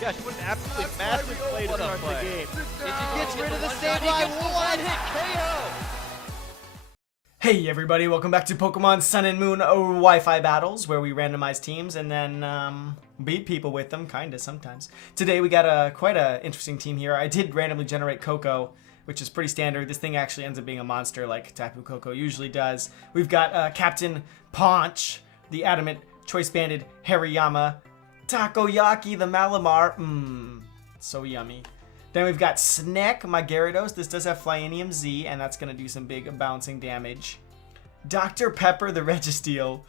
Gosh, what an absolutely massive play to start the game. He gets rid of the save line. One hit KO. Hey everybody, welcome back to Pokemon Sun and Moon Wi-Fi Battles, where we randomize teams and then beat people with them, kinda, sometimes. Today we got quite a interesting team here. I did randomly generate Coco, which is pretty standard. This thing actually ends up being a monster like Tapu Koko usually does. We've got Captain Paunch, the Adamant Choice Banded Hariyama, Takoyaki, the Malamar, so yummy. Then we've got Snack, my Gyarados. This does have Flyinium Z, and that's going to do some big bouncing damage. Dr. Pepper, the Registeel.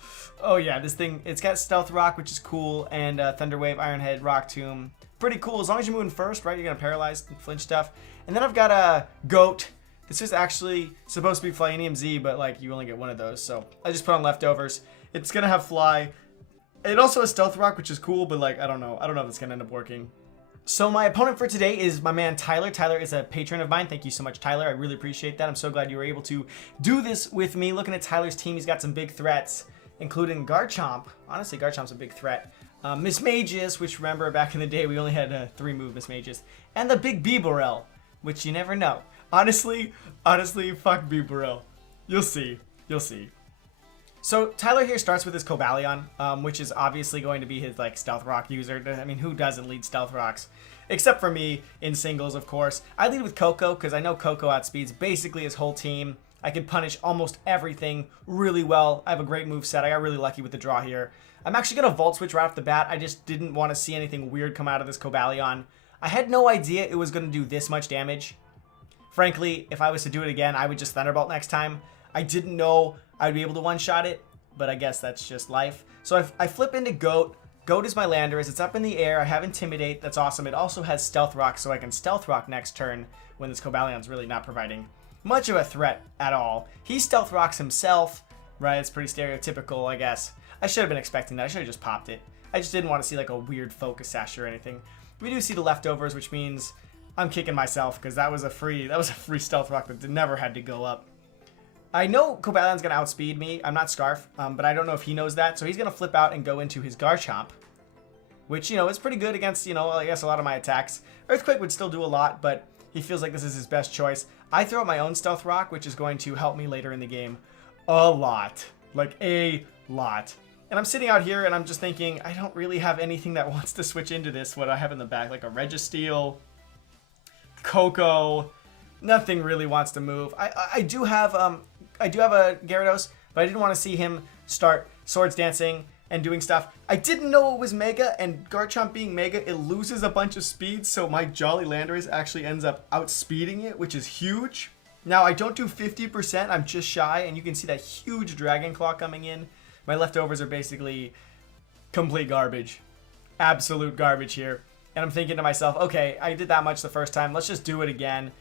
Oh yeah, this thing, it's got Stealth Rock, which is cool, and Thunder Wave, Iron Head, Rock Tomb. Pretty cool, as long as you're moving first, right? You're going to paralyze and flinch stuff. And then I've got a Goat. This is actually supposed to be Flyinium Z, but like you only get one of those, so I just put on leftovers. It's going to have Fly. It also has Stealth Rock, which is cool, but like, I don't know if it's going to end up working. So my opponent for today is my man Tyler. Tyler is a patron of mine. Thank you so much, Tyler. I really appreciate that. I'm so glad you were able to do this with me. Looking at Tyler's team, he's got some big threats, including Garchomp. Honestly, Garchomp's a big threat. Miss Mages, which remember back in the day we only had 3 move Miss Mages, and the big Bibarel, which you never know. Honestly, fuck Bibarel. You'll see. So Tyler here starts with his Cobalion, which is obviously going to be his like Stealth Rock user. I mean, who doesn't lead Stealth Rocks? Except for me in singles, of course. I lead with Coco because I know Coco outspeeds basically his whole team. I can punish almost everything really well. I have a great move set. I got really lucky with the draw here. I'm actually going to Volt Switch right off the bat. I just didn't want to see anything weird come out of this Cobalion. I had no idea it was going to do this much damage. Frankly, if I was to do it again, I would just Thunderbolt next time. I didn't know I'd be able to one-shot it, but I guess that's just life. So I flip into Goat. Goat is my Landorus. It's up in the air. I have Intimidate. That's awesome. It also has Stealth Rock, so I can Stealth Rock next turn when this Cobalion's really not providing much of a threat at all. He Stealth Rocks himself, right? It's pretty stereotypical, I guess. I should have been expecting that. I should have just popped it. I just didn't want to see like a weird Focus Sash or anything. We do see the leftovers, which means I'm kicking myself because that was a free Stealth Rock that never had to go up. I know Cobalion's going to outspeed me. I'm not Scarf, but I don't know if he knows that. So he's going to flip out and go into his Garchomp, which, you know, is pretty good against, I guess a lot of my attacks. Earthquake would still do a lot, but he feels like this is his best choice. I throw out my own Stealth Rock, which is going to help me later in the game a lot. Like, a lot. And I'm sitting out here and I'm just thinking, I don't really have anything that wants to switch into this. What do I have in the back? Like a Registeel, Coco. Nothing really wants to move. I do have a Gyarados, but I didn't want to see him start Swords Dancing and doing stuff. I didn't know it was Mega, and Garchomp being Mega, it loses a bunch of speed, so my Jolly Landorus actually ends up outspeeding it, which is huge. Now, I don't do 50%, I'm just shy, and you can see that huge Dragon Claw coming in. My leftovers are basically complete garbage. Absolute garbage here. And I'm thinking to myself, okay, I did that much the first time, let's just do it again.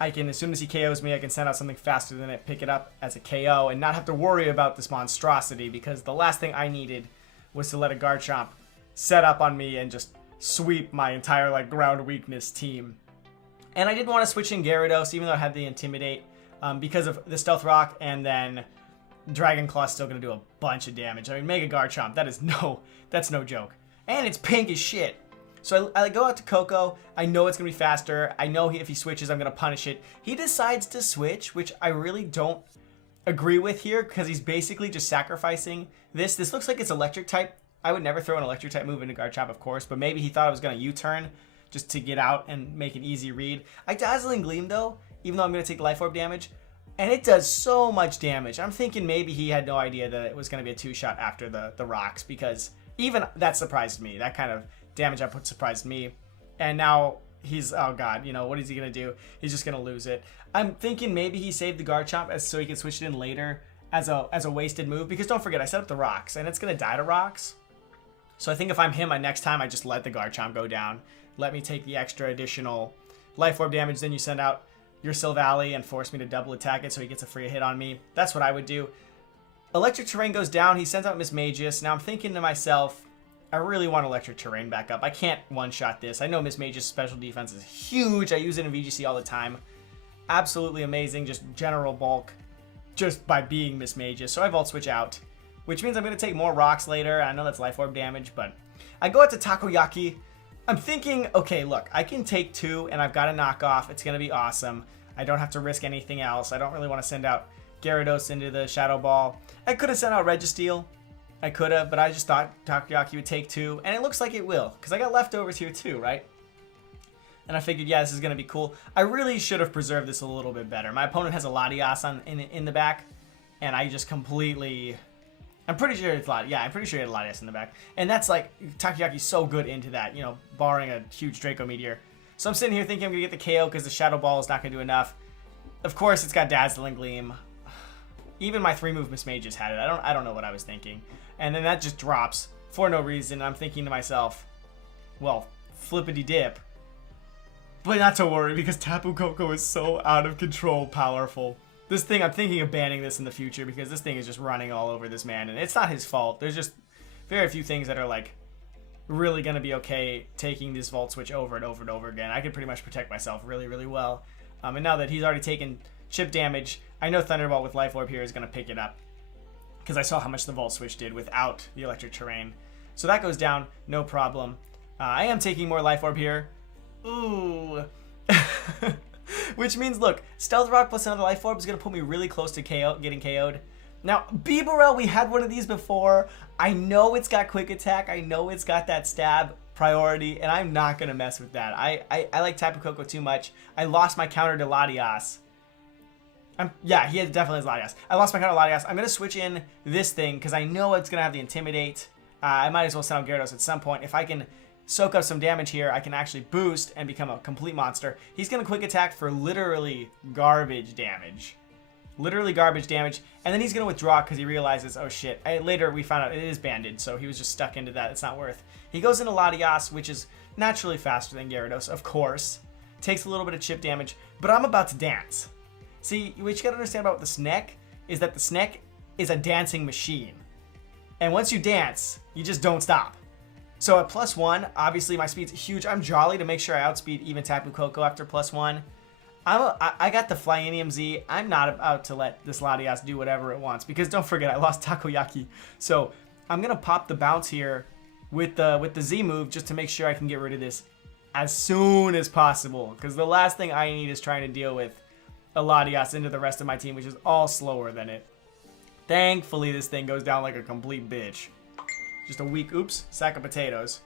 I can, as soon as he KOs me, I can send out something faster than it, pick it up as a KO, and not have to worry about this monstrosity, because the last thing I needed was to let a Garchomp set up on me and just sweep my entire like ground weakness team. And I didn't want to switch in Gyarados, even though I had the Intimidate, because of the Stealth Rock, and then Dragon Claw is still going to do a bunch of damage. I mean, Mega Garchomp, that's no joke. And it's pink as shit. So I go out to Coco. I know it's going to be faster. I know if he switches, I'm going to punish it. He decides to switch, which I really don't agree with here because he's basically just sacrificing this. This looks like it's electric type. I would never throw an electric type move into Garchomp, of course, but maybe he thought I was going to U-turn just to get out and make an easy read. I Dazzling Gleam, though, even though I'm going to take Life Orb damage, and it does so much damage. I'm thinking maybe he had no idea that it was going to be a 2-shot after the rocks, because even that surprised me. That kind of damage I put surprised me. And now he's, oh god, what is he gonna do? He's just gonna lose it. I'm thinking maybe he saved the Garchomp so he can switch it in later as a wasted move, because don't forget, I set up the rocks and it's gonna die to rocks. So I think if I'm him, next time I just let the Garchomp go down. Let me take the extra additional Life Orb damage, then you send out your Silvally and force me to double attack it so he gets a free hit on me. That's what I would do. Electric Terrain goes down, he sends out Miss Magius. Now I'm thinking to myself, I really want Electric Terrain back up. I can't one-shot this. I know Miss Mage's special defense is huge. I use it in VGC all the time. Absolutely amazing, just general bulk, just by being Miss Mage's. So I Volt Switch out, which means I'm going to take more rocks later. I know that's Life Orb damage, but I go out to Takoyaki. I'm thinking, okay, look, I can take 2 and I've got a knockoff. It's going to be awesome. I don't have to risk anything else. I don't really want to send out Gyarados into the Shadow Ball. I could have sent out Registeel. I could have, but I just thought Takoyaki would take 2, and it looks like it will, because I got leftovers here too, right? And I figured, yeah, this is going to be cool. I really should have preserved this a little bit better. My opponent has a Latias in the back, and I just completely... I'm pretty sure it's Latias. Yeah, I'm pretty sure he had a Latias in the back. And that's like, Takoyaki's so good into that, you know, barring a huge Draco Meteor. So I'm sitting here thinking I'm going to get the KO because the Shadow Ball is not going to do enough. Of course, it's got Dazzling Gleam. Even my 3-move Mismagius had it. I don't know what I was thinking. And then that just drops for no reason. I'm thinking to myself, well, flippity dip. But not to worry, because Tapu Koko is so out of control powerful. This thing, I'm thinking of banning this in the future because this thing is just running all over this man. And it's not his fault. There's just very few things that are like really going to be okay taking this Volt Switch over and over and over again. I could pretty much protect myself really, really well. And now that he's already taken chip damage, I know Thunderbolt with Life Orb here is going to pick it up. Because I saw how much the Volt Switch did without the Electric Terrain. So that goes down, no problem. I am taking more Life Orb here. Ooh. Which means, look, Stealth Rock plus another Life Orb is going to put me really close to getting KO'd. Now, Bibarel, we had one of these before. I know it's got Quick Attack. I know it's got that stab priority, and I'm not going to mess with that. I like Tapu Koko too much. I lost my counter to Latias. Yeah, he definitely has Latias. I lost my counter to Latias. I'm going to switch in this thing because I know it's going to have the Intimidate. I might as well send out Gyarados at some point. If I can soak up some damage here, I can actually boost and become a complete monster. He's going to Quick Attack for literally garbage damage. Literally garbage damage. And then he's going to withdraw because he realizes, oh shit. Later we found out it is banded, so he was just stuck into that. It's not worth. He goes into Latias, which is naturally faster than Gyarados, of course. Takes a little bit of chip damage, but I'm about to dance. See, what you gotta understand about the Sneck is that the Sneck is a dancing machine. And once you dance, you just don't stop. So at +1, obviously my speed's huge. I'm jolly to make sure I outspeed even Tapu Koko after +1. I got the Flyinium Z. I'm not about to let this Latias do whatever it wants because don't forget I lost Takoyaki. So I'm gonna pop the bounce here with the Z move just to make sure I can get rid of this as soon as possible. Because the last thing I need is trying to deal with a Latias into the rest of my team, which is all slower than it. Thankfully, this thing goes down like a complete bitch. Just a weak, oops, sack of potatoes.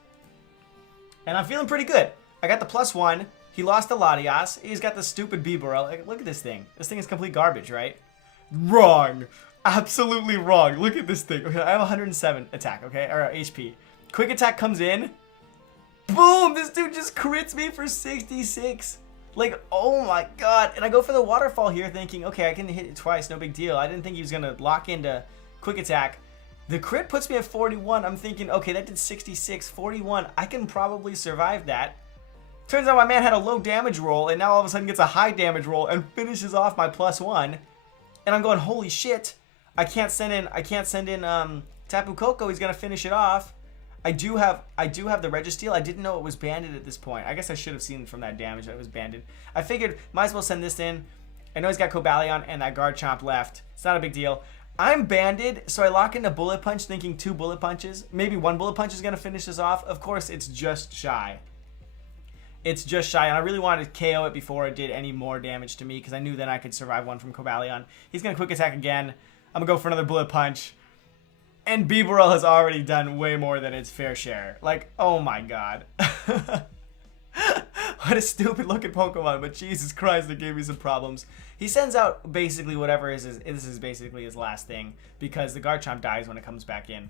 And I'm feeling pretty good. I got the +1. He lost the Latias. He's got the stupid Bibarel. Like, look at this thing. This thing is complete garbage, right? Wrong. Absolutely wrong. Look at this thing. Okay, I have 107 attack, okay? Or HP. Quick Attack comes in. Boom! This dude just crits me for 66. Like, oh my god. And I go for the Waterfall here thinking, okay, I can hit it twice, no big deal. I didn't think he was going to lock into Quick Attack. The crit puts me at 41. I'm thinking, okay, that did 66. 41. I can probably survive that. Turns out my man had a low damage roll, and now all of a sudden gets a high damage roll and finishes off my +1. And I'm going, holy shit. I can't send in Tapu Koko. He's going to finish it off. I do have the Registeel. I didn't know it was banded at this point. I guess I should have seen from that damage that it was banded. I figured might as well send this in. I know he's got Cobalion and that Garchomp left. It's not a big deal. I'm banded, so I lock into Bullet Punch thinking 2 Bullet Punches. Maybe 1 Bullet Punch is going to finish this off. Of course, it's just shy. It's just shy, and I really wanted to KO it before it did any more damage to me because I knew then I could survive one from Cobalion. He's going to Quick Attack again. I'm going to go for another Bullet Punch. And Bibarel has already done way more than its fair share. Like, oh my god. What a stupid looking Pokemon, but Jesus Christ, it gave me some problems. He sends out basically whatever this is basically his last thing, because the Garchomp dies when it comes back in.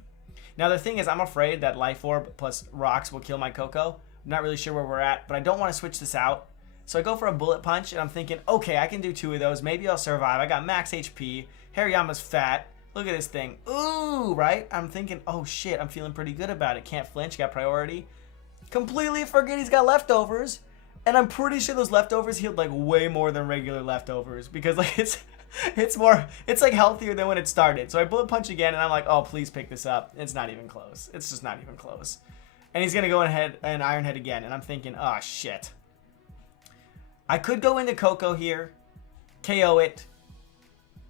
Now the thing is, I'm afraid that Life Orb plus Rocks will kill my Koko. I'm not really sure where we're at, but I don't want to switch this out. So I go for a Bullet Punch, and I'm thinking, okay, I can do 2 of those. Maybe I'll survive. I got max HP. Hariyama's fat. Look at this thing. Ooh, right? I'm thinking, oh shit, I'm feeling pretty good about it. Can't flinch, got priority. Completely forget he's got leftovers. And I'm pretty sure those leftovers healed like way more than regular leftovers. Because like it's like healthier than when it started. So I Bullet Punch again and I'm like, oh, please pick this up. It's not even close. It's just not even close. And he's going to go ahead and Iron Head again. And I'm thinking, oh shit. I could go into Koko here. KO it.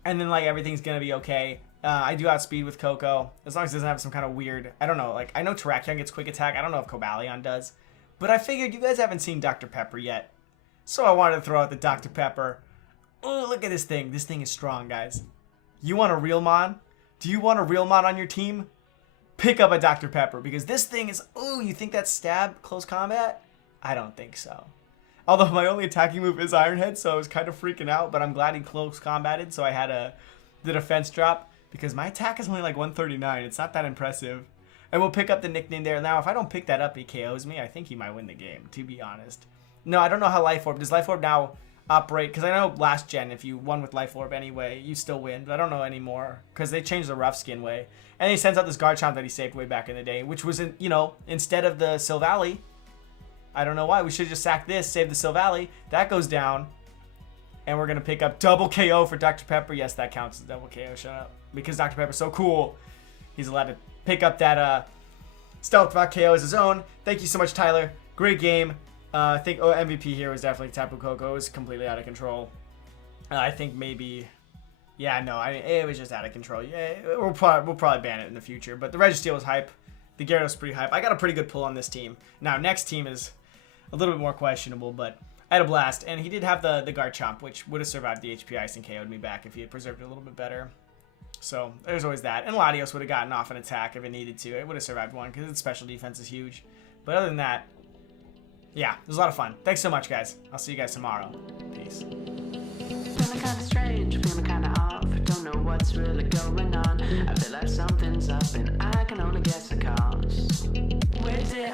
And then like everything's going to be okay. I do outspeed with Koko, as long as it doesn't have some kind of weird, I don't know, like, I know Terrakion gets Quick Attack. I don't know if Cobalion does, But I figured you guys haven't seen Dr. Pepper yet. So I wanted to throw out the Dr. Pepper. Oh, look at this thing. This thing is strong, guys. You want a real mon? Do you want a real mon on your team? Pick up a Dr. Pepper because this thing is... Oh, you think that's stab close combat? I don't think so. Although my only attacking move is Iron Head, so I was kind of freaking out. But I'm glad he close combated, so I had the defense drop. Because my attack is only like 139. It's not that impressive. And we'll pick up the nickname there. Now, if I don't pick that up, he KOs me. I think he might win the game, to be honest. No, I don't know how Life Orb... Does Life Orb now operate? Because I know last gen, if you won with Life Orb anyway, you still win. But I don't know anymore. Because they changed the rough skin way. And he sends out this Garchomp that he saved way back in the day. Which was, you know, instead of the Silvally. I don't know why. We should just sack this, save the Silvally. That goes down. And we're going to pick up double KO for Dr. Pepper. Yes, that counts as double KO. Shut up. Because Dr. Pepper's so cool. He's allowed to pick up that Stealth Rock KO as his own. Thank you so much, Tyler. Great game. I think MVP here was definitely Tapu Koko. It was completely out of control. I think maybe... Yeah, no, it was just out of control. Yeah, we'll probably ban it in the future. But the Registeel was hype. The Gyarados was pretty hype. I got a pretty good pull on this team. Now, next team is a little bit more questionable, but I had a blast. And he did have the Garchomp, which would have survived the HP Ice and KO'd me back if he had preserved it a little bit better. So, there's always that. And Latios would have gotten off an attack if it needed to. It would have survived one because its special defense is huge. But other than that, yeah, it was a lot of fun. Thanks so much, guys. I'll see you guys tomorrow. Peace. Feeling kinda strange, feeling kinda off. Don't know what's really going on. I feel like something's up and I can only guess the cause. Where did